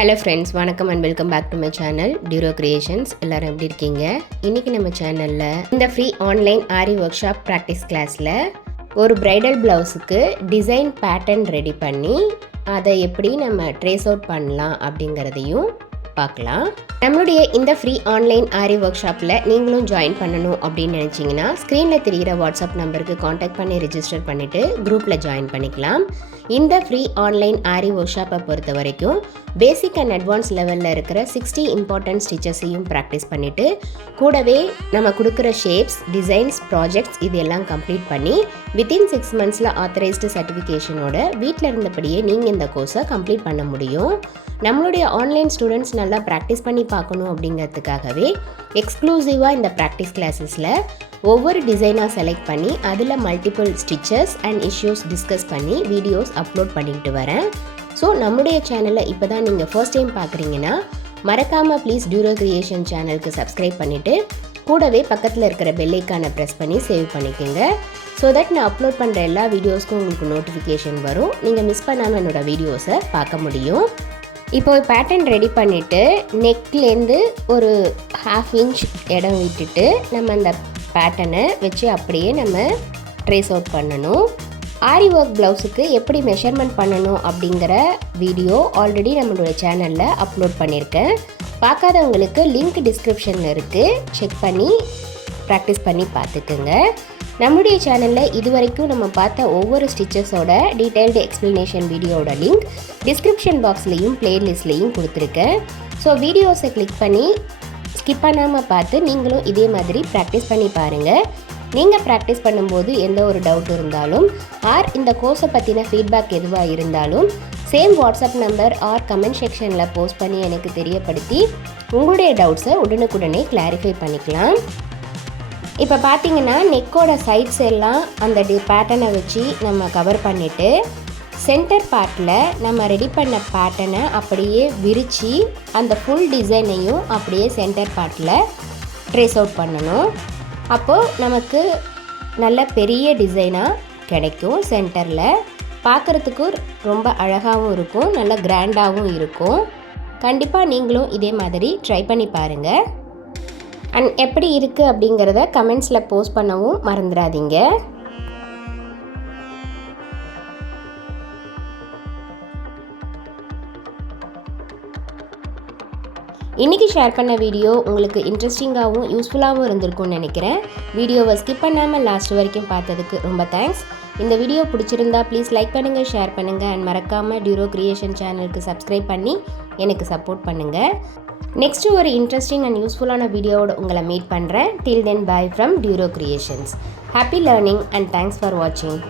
Hello friends, வணக்கம் and welcome back to my channel Duro Creations. எல்லாரும் எப்படி இருக்கீங்க? இன்னைக்கு நம்ம சேனல்ல இந்த ஃப்ரீ ஆன்லைன் ஆரி ஒர்க் ஷாப் பிராக்டிஸ் கிளாஸ்ல ஒரு பிரைடல் பிளவுஸ்க்கு டிசைன் பேட்டர்ன் ரெடி பண்ணி அதை எப்படி நம்ம ட்ரேஸ் அவுட் பண்ணலாம் அப்படிங்கறதையும் பார்க்கலாம். நம்மளுடைய இந்த ஃப்ரீ ஆன்லைன் ஆரி ஒர்க் ஷாப்ல நீங்களும் ஜாயின் பண்ணனும் அப்படினு நினைச்சீங்கன்னா ஸ்கிரீன்ல தெரியுற வாட்ஸ்அப் நம்பருக்கு கான்டாக்ட் பண்ணி ரெஜிஸ்டர் பண்ணிட்டு குரூப்ல ஜாயின் பண்ணிக்கலாம். இந்த ஃப்ரீ ஆன்லைன் ஆரி ஒர்க் ஷாப்பை பொறுத்த வரைக்கும் பேசிக் அண்ட் அட்வான்ஸ் லெவலில் இருக்கிற 60 இம்பார்ட்டன்ட் ஸ்டிச்சஸையும் ப்ராக்டிஸ் பண்ணிவிட்டு கூடவே நம்ம கொடுக்குற ஷேப்ஸ் டிசைன்ஸ் ப்ராஜெக்ட்ஸ் இது எல்லாம் கம்ப்ளீட் பண்ணி வித்தின் 6 மந்த்ஸில் ஆத்தரைஸ்டு சர்டிஃபிகேஷனோட வீட்டில் இருந்தபடியே நீங்கள் இந்த கோர்ஸை கம்ப்ளீட் பண்ண முடியும். நம்மளுடைய ஆன்லைன் ஸ்டூடெண்ட்ஸ் நல்லா ப்ராக்டிஸ் பண்ணி பார்க்கணும் அப்படிங்கிறதுக்காகவே எக்ஸ்க்ளூசிவாக இந்த ப்ராக்டிஸ் கிளாஸஸில் ஒவ்வொரு டிசைனாக செலக்ட் பண்ணி அதில் multiple stitches and issues discuss பண்ணி வீடியோஸ் அப்லோட் பண்ணிட்டு வரேன். ஸோ நம்முடைய சேனலை இப்போ தான் நீங்கள் ஃபர்ஸ்ட் டைம் பார்க்குறீங்கன்னா மறக்காமல் ப்ளீஸ் டியூரோ கிரியேஷன் சேனலுக்கு சப்ஸ்கிரைப் பண்ணிவிட்டு கூடவே பக்கத்தில் இருக்கிற பெல் ஐக்கானை ப்ரெஸ் பண்ணி சேவ் பண்ணிக்கோங்க. ஸோ தட் நான் அப்லோட் பண்ணுற எல்லா வீடியோஸ்க்கும் உங்களுக்கு நோட்டிஃபிகேஷன் வரும். நீங்கள் மிஸ் பண்ணாமல் என்னோடய வீடியோஸை பார்க்க முடியும். இப்போ பேட்டர்ன் ரெடி பண்ணிவிட்டு நெக்லேருந்து ஒரு 1/2 இன்ச் இடம் விட்டுட்டு நம்ம அந்த பேட்டர்னை வச்சு அப்படியே நம்ம ட்ரேஸ் அவுட் பண்ணணும். ஆரி ஒர்க் ப்ளவுஸுக்கு எப்படி மெஷர்மெண்ட் பண்ணணும் அப்படிங்கிற வீடியோ ஆல்ரெடி நம்மளோட சேனலில் அப்லோட் பண்ணியிருக்கேன். பார்க்காதவங்களுக்கு லிங்க் டிஸ்கிரிப்ஷனில் இருக்குது, செக் பண்ணி ப்ராக்டிஸ் பண்ணி பார்த்துக்குங்க. நம்முடைய சேனலில் இது வரைக்கும் நம்ம பார்த்த ஒவ்வொரு ஸ்டிச்சஸோட டீட்டெயில்டு எக்ஸ்ப்ளனேஷன் வீடியோட லிங்க் டிஸ்கிரிப்ஷன் பாக்ஸ்லேயும் பிளேலிஸ்ட்லேயும் கொடுத்துருக்கேன். ஸோ வீடியோஸை கிளிக் பண்ணி ஸ்கிப் பண்ணாமல் பார்த்து நீங்களும் இதே மாதிரி ப்ராக்டிஸ் பண்ணி பாருங்கள். நீங்கள் ப்ராக்டிஸ் பண்ணும்போது எந்த ஒரு டவுட் இருந்தாலும் ஆர் இந்த கோர்ஸை பற்றின ஃபீட்பேக் எதுவாக இருந்தாலும் same WhatsApp number or comment செக்ஷனில் போஸ்ட் பண்ணி எனக்கு தெரியப்படுத்தி உங்களுடைய டவுட்ஸை உடனுக்குடனே கிளாரிஃபை பண்ணிக்கலாம். இப்போ பார்த்தீங்கன்னா நெக்கோட சைட்ஸ் எல்லாம் அந்த பேட்டர்னை வச்சு நம்ம கவர் பண்ணிவிட்டு சென்டர் பார்ட்டில் நம்ம ரெடி பண்ண பேட்டர்னை அப்படியே விரித்து அந்த ஃபுல் டிசைனையும் அப்படியே சென்டர் பார்ட்டில் ட்ரேஸ் அவுட் பண்ணணும். அப்போது நமக்கு நல்ல பெரிய டிசைனாக கிடைக்கும். சென்டரில் பார்க்குறதுக்கு ரொம்ப அழகாகவும் இருக்கும், நல்ல கிராண்டாகவும் இருக்கும். கண்டிப்பாக நீங்களும் இதே மாதிரி ட்ரை பண்ணி பாருங்கள். அண்ட் எப்படி இருக்குது அப்படிங்கிறத கமெண்ட்ஸில் போஸ்ட் பண்ணவும் மறந்துடாதீங்க. இன்றைக்கி ஷேர் பண்ண வீடியோ உங்களுக்கு இன்ட்ரெஸ்டிங்காகவும் யூஸ்ஃபுல்லாகவும் இருந்திருக்கும்னு நினைக்கிறேன். வீடியோவை ஸ்கிப் பண்ணாமல் லாஸ்ட் வரைக்கும் பார்த்ததுக்கு ரொம்ப தேங்க்ஸ். இந்த வீடியோ பிடிச்சிருந்தா ப்ளீஸ் லைக் பண்ணுங்கள், ஷேர் பண்ணுங்கள் அண்ட் மறக்காமல் டியூரோ கிரியேஷன் சேனலுக்கு சப்ஸ்கிரைப் பண்ணி எனக்கு சப்போர்ட் பண்ணுங்கள். நெக்ஸ்ட்டு ஒரு இன்ட்ரெஸ்டிங் அண்ட் யூஸ்ஃபுல்லான வீடியோவோட உங்களை மீட் பண்ணுறேன். Till then bye from Duro creations. Happy learning and thanks for வாட்சிங்.